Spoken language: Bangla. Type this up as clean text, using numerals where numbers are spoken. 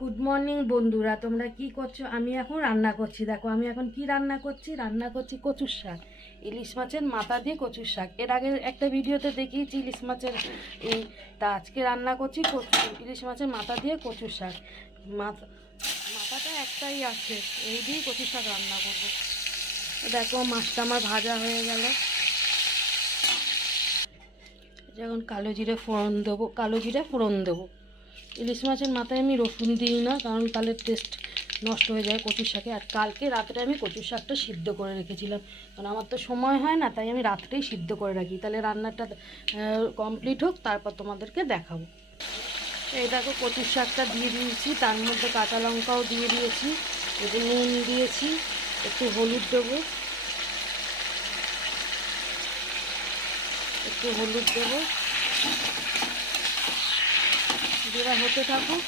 গুড মর্নিং বন্ধুরা, তোমরা কি করছো? আমি এখন রান্না করছি। দেখো আমি এখন কি রান্না করছি কচুর শাক, ইলিশ মাছের মাথা দিয়ে কচুর শাক। এর আগে একটা ভিডিওতে দেখিয়েছি ইলিশ মাছের এই, তা আজকে রান্না করছি ইলিশ মাছের মাথা দিয়ে কচুর শাক। মাথাটা একটাই আছে, এই দিয়ে কচুর শাক রান্না করবো। দেখো মাছটা আমার ভাজা হয়ে গেল। এখন কালো জিরে ফোড়ন দেবো। ইলিশ মাছের মাথায় আমি রসুন দিই না, কারণ তাহলে টেস্ট নষ্ট হয়ে যায় কচুর শাকে। আর কালকে রাত্রে আমি কচুর শাকটা সিদ্ধ করে রেখেছিলাম, কারণ আমার তো সময় হয় না, তাই আমি রাত্রেই সিদ্ধ করে রাখি। তাহলে রান্নাটা কমপ্লিট হোক, তারপর তোমাদেরকে দেখাবো। এই দেখো কচুর শাকটা দিয়ে দিয়েছি, তার মধ্যে কাঁচা লঙ্কাও দিয়ে দিয়েছি, এতে নুন দিয়েছি, একটু হলুদ দেবো, যেটা হতে থাকুক।